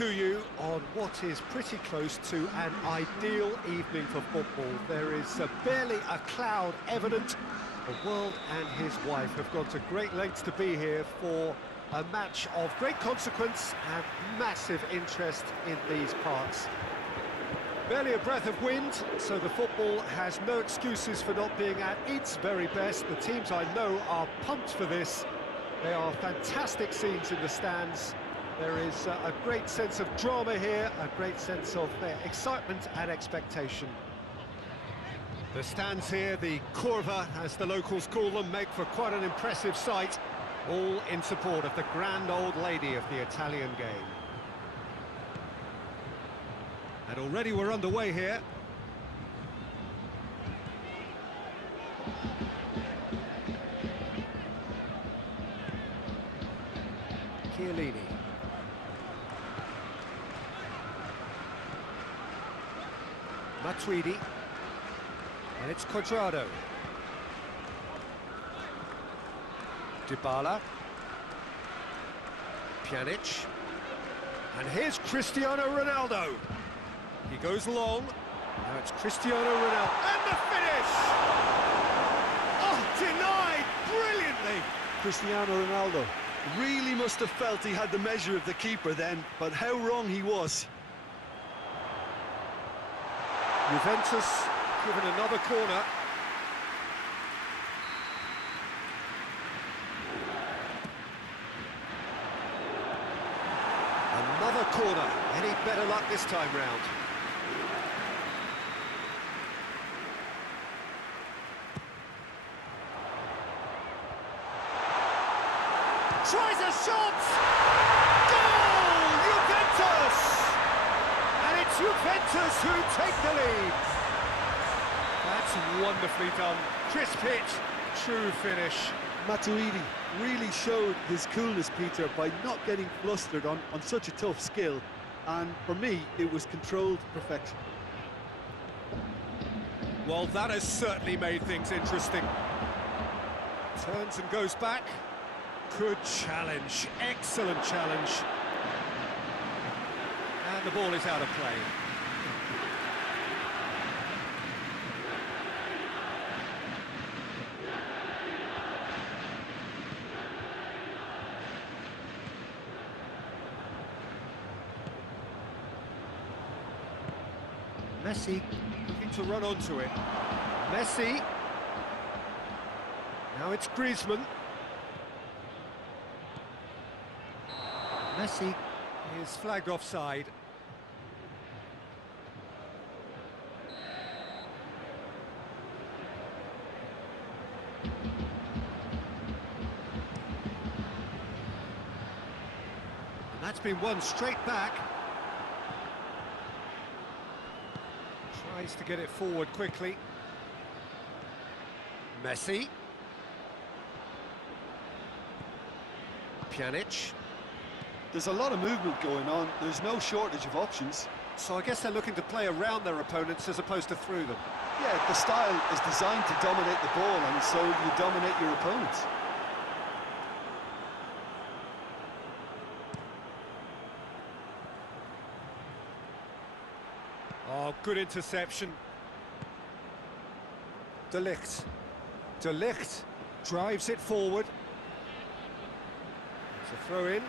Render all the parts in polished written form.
to you on what is pretty close to an ideal evening for football. There is barely a cloud evident. The world and his wife have gone to great lengths to be here for a match of great consequence and massive interest in these parts. Barely a breath of wind, so the football has no excuses for not being at its very best. The teams I know are pumped for this. They are fantastic scenes in the stands. There is a great sense of drama here, a great sense of excitement and expectation. The stands here, the curva, as the locals call them, make for quite an impressive sight, all in support of the grand old lady of the Italian game. And already we're underway here. Chiellini. Matuidi. And it's Cuadrado. Dybala. Pjanic. And here's Cristiano Ronaldo. He goes long. Now it's Cristiano Ronaldo. And the finish! Oh, denied brilliantly! Cristiano Ronaldo really must have felt he had the measure of the keeper then, but how wrong he was. Juventus given another corner. Another corner. Any better luck this time round? Tries a shot! Goal! Juventus! And it's Juventus who take the lead. That's wonderfully done. Crisp hit, true finish. Matuidi really showed his coolness, Peter, by not getting flustered on such a tough skill. And for me, it was controlled perfection. Well, that has certainly made things interesting. Turns and goes back. Good challenge, excellent challenge. And the ball is out of play. Messi looking to run onto it. Messi. Now it's Griezmann. Messi is flagged offside. And that's been won straight back. Tries to get it forward quickly. Messi. Pjanic. There's a lot of movement going on. There's no shortage of options. So I guess they're looking to play around their opponents as opposed to through them. Yeah, the style is designed to dominate the ball, and so you dominate your opponents. Oh, good interception. De Ligt. De Ligt drives it forward. It's a throw in.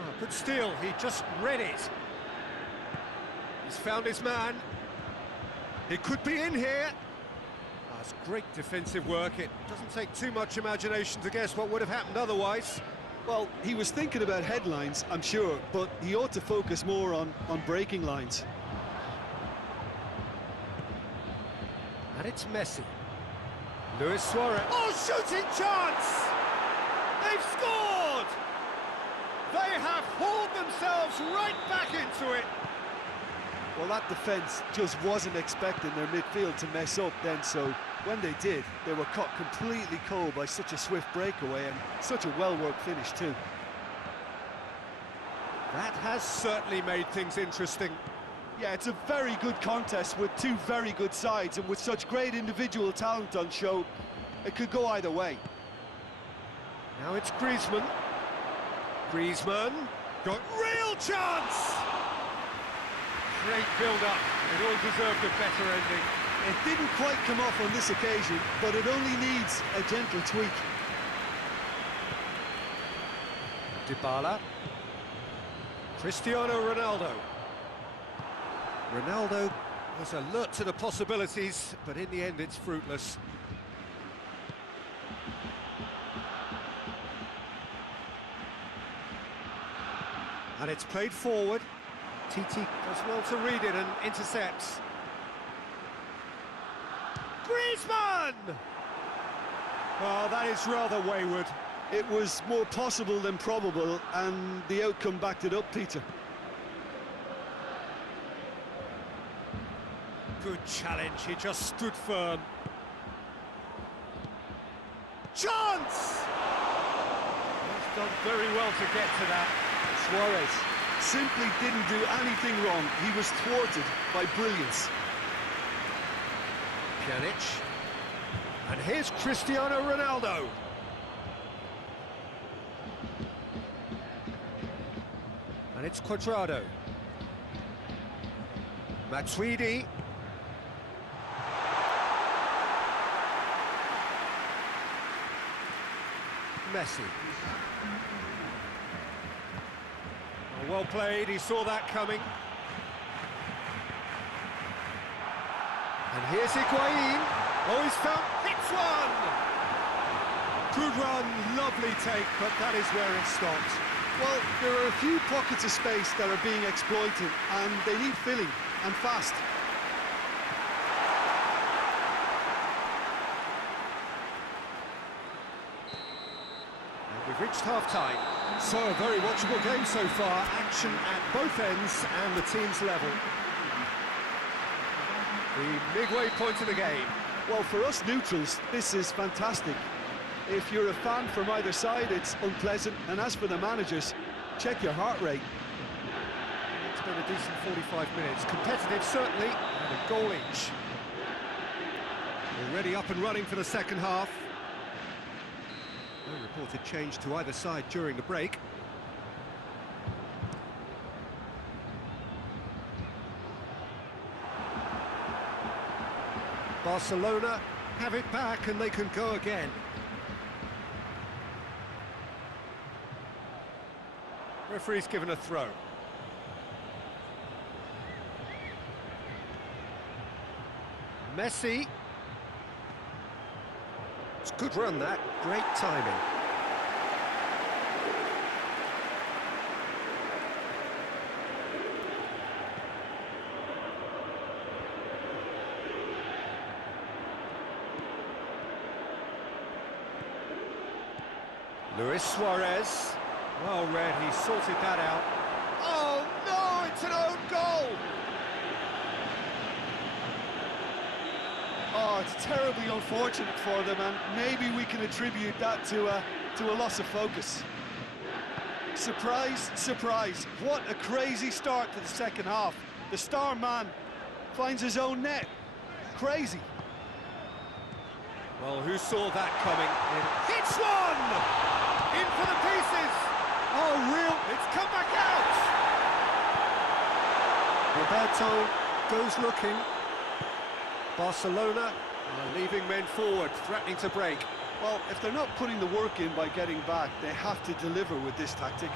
Oh, good steal, he just read it. He's found his man. He could be in here. That's great defensive work. It doesn't take too much imagination to guess what would have happened otherwise. Well, he was thinking about headlines, I'm sure, but he ought to focus more on breaking lines. And it's Messi. Luis Suarez. Oh, shooting chance! They've scored! They have hauled themselves right back into it. Well, that defence just wasn't expecting their midfield to mess up then, so when they did, they were caught completely cold by such a swift breakaway and such a well-worked finish too. That has certainly made things interesting. Yeah, it's a very good contest with two very good sides, and with such great individual talent on show, it could go either way. Now it's Griezmann. Griezmann got real chance! Great build-up. It all deserved a better ending. It didn't quite come off on this occasion, but it only needs a gentle tweak. Dybala. Cristiano Ronaldo. Ronaldo was alert to the possibilities, but in the end it's fruitless. And it's played forward. Titi does well to read it and intercepts. Griezmann! Oh, that is rather wayward. It was more possible than probable, and the outcome backed it up, Peter. Good challenge, he just stood firm. Chance! He's done very well to get to that. Suarez simply didn't do anything wrong. He was thwarted by brilliance. Pjanic. And here's Cristiano Ronaldo. And it's Cuadrado. Matuidi. Messi. Oh, well played, he saw that coming. And here's Higuain. Oh, he's found, hits one! Good run, lovely take, but that is where it stopped. Well, there are a few pockets of space that are being exploited, and they need filling, and fast. And we've reached half-time. So, a very watchable game so far. Action at both ends, and the team's level. The midway point of the game. Well, for us neutrals, this is fantastic. If you're a fan from either side, it's unpleasant, and as for the managers, check your heart rate. It's been a decent 45 minutes. Competitive, certainly, and a goal each. Already up and running for the second half. No reported change to either side during the break. Barcelona have it back and they can go again. Referee's given a throw. Messi. It's a good run, that. Great timing. Luis Suarez. Well read, he sorted that out. Oh no, it's an own goal! Oh, it's terribly unfortunate for them, and maybe we can attribute that to a loss of focus. Surprise, surprise, what a crazy start to the second half. The star man finds his own net. Crazy. Well, who saw that coming? It hits one! In for the pieces! Oh, real, it's come back out! Roberto goes looking. Barcelona are leaving men forward, threatening to break. Well, if they're not putting the work in by getting back, they have to deliver with this tactic.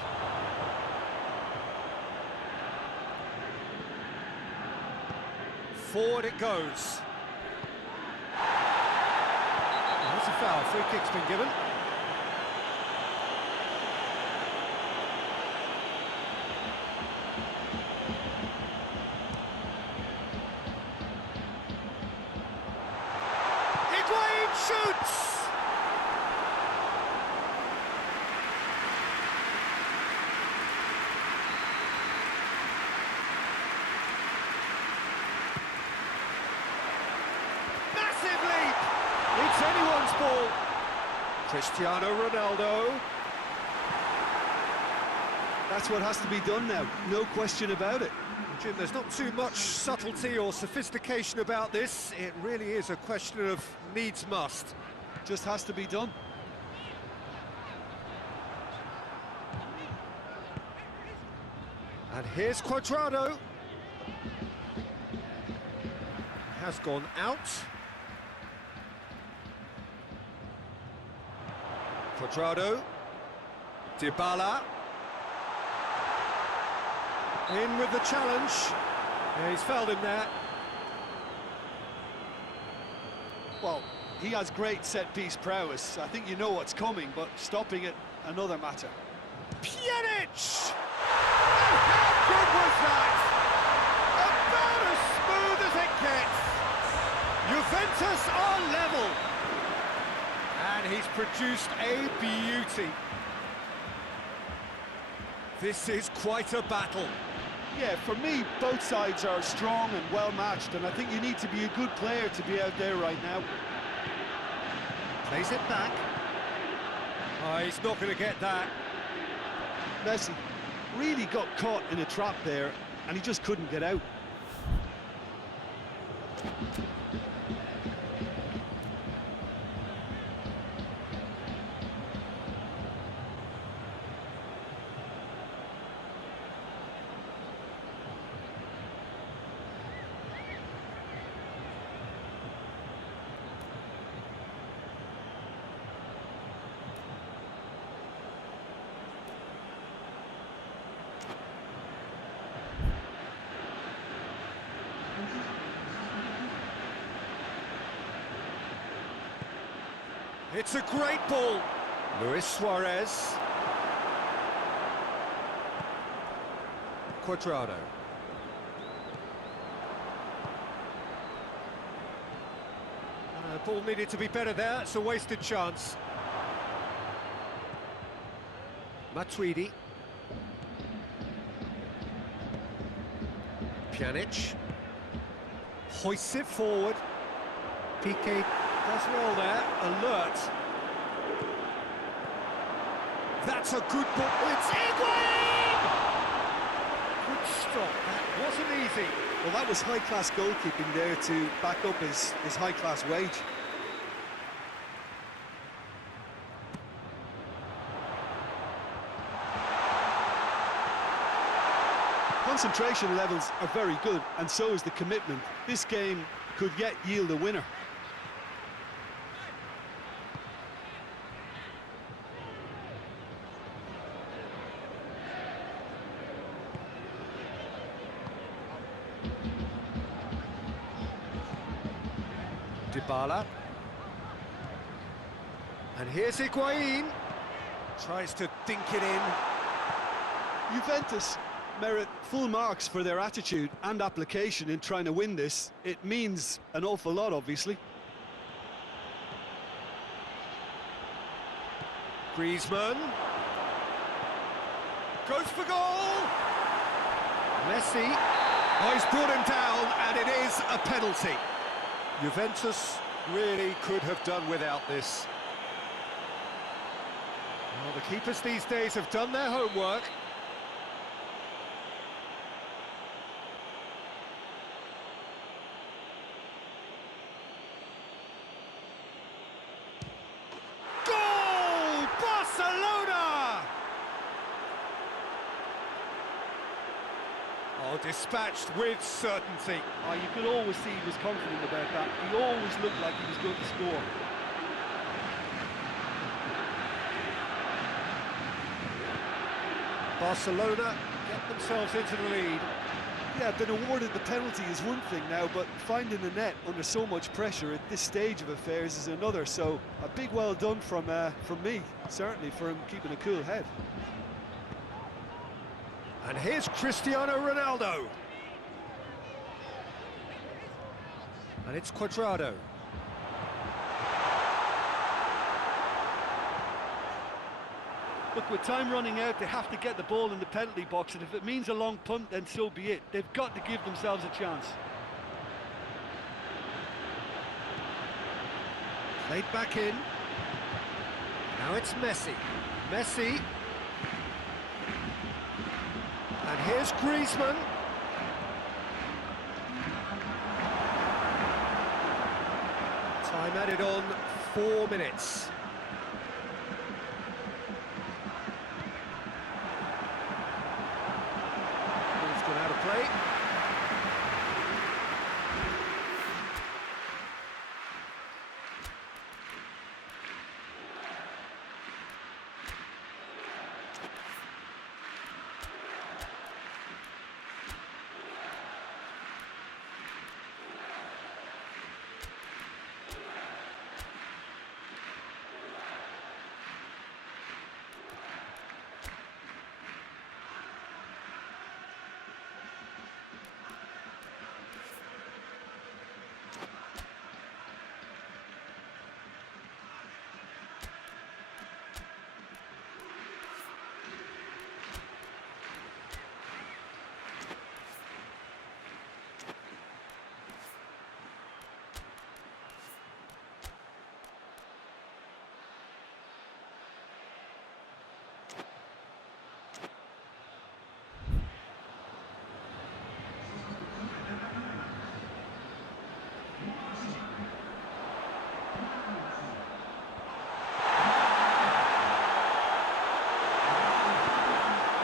Forward it goes. That's a foul, free kick's been given. Shoots! Massive leap! It's anyone's ball. Cristiano Ronaldo. That's what has to be done now, no question about it. Jim, there's not too much subtlety or sophistication about this. It really is a question of needs must. Just has to be done. And here's Cuadrado. Has gone out. Cuadrado. Dybala. In with the challenge. Yeah, he's fouled him there. Well, he has great set-piece prowess. I think you know what's coming, but stopping it, another matter. Pjanic! And how good was that? About as smooth as it gets. Juventus are level. And he's produced a beauty. This is quite a battle. Yeah, for me, both sides are strong and well-matched, and I think you need to be a good player to be out there right now. Plays it back. Oh, he's not going to get that. Messi really got caught in a trap there, and he just couldn't get out. It's a great ball. Luis Suarez. Cuadrado. Ball needed to be better there. It's a wasted chance. Matuidi. Pjanic. Hoists it forward. Piqué does well there. Alert. That's a good ball. It's Higuain! Good stop. That wasn't easy. Well, that was high-class goalkeeping there to back up his high-class wage. Concentration levels are very good, and so is the commitment. This game could yet yield a winner. Dybala. And here's Higuain. Tries to dink it in. Juventus merit full marks for their attitude and application in trying to win this. It means an awful lot, obviously. Griezmann. Goes for goal! Messi. Oh, he's brought him down, and it is a penalty. Juventus really could have done without this. Well, the keepers these days have done their homework. Goal! Barcelona! Oh, dispatched with certainty. Oh, you could always see he was confident about that. He always looked like he was going to score. Barcelona get themselves into the lead. Yeah, being awarded the penalty is one thing now, but finding the net under so much pressure at this stage of affairs is another. So a big well done from me, certainly, for him keeping a cool head. And here's Cristiano Ronaldo. And it's Cuadrado. Look, with time running out, they have to get the ball in the penalty box, and if it means a long punt, then so be it. They've got to give themselves a chance. Played back in. Now it's Messi. Messi. And here's Griezmann. Time added on, 4 minutes. Ball's gone out of play.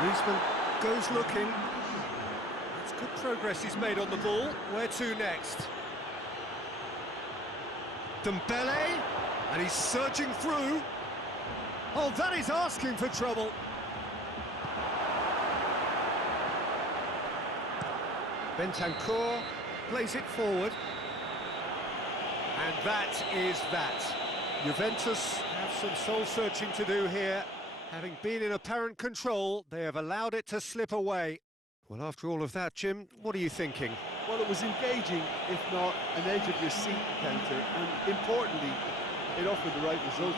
Griezmann goes looking. That's good progress he's made on the ball. Where to next? Dembele, and he's surging through. Oh, that is asking for trouble. Bentancur plays it forward. And that is that. Juventus have some soul-searching to do here. Having been in apparent control, they have allowed it to slip away. Well, after all of that, Jim, what are you thinking? Well, it was engaging, if not an edge-of-your-seat counter, and importantly, it offered the right result.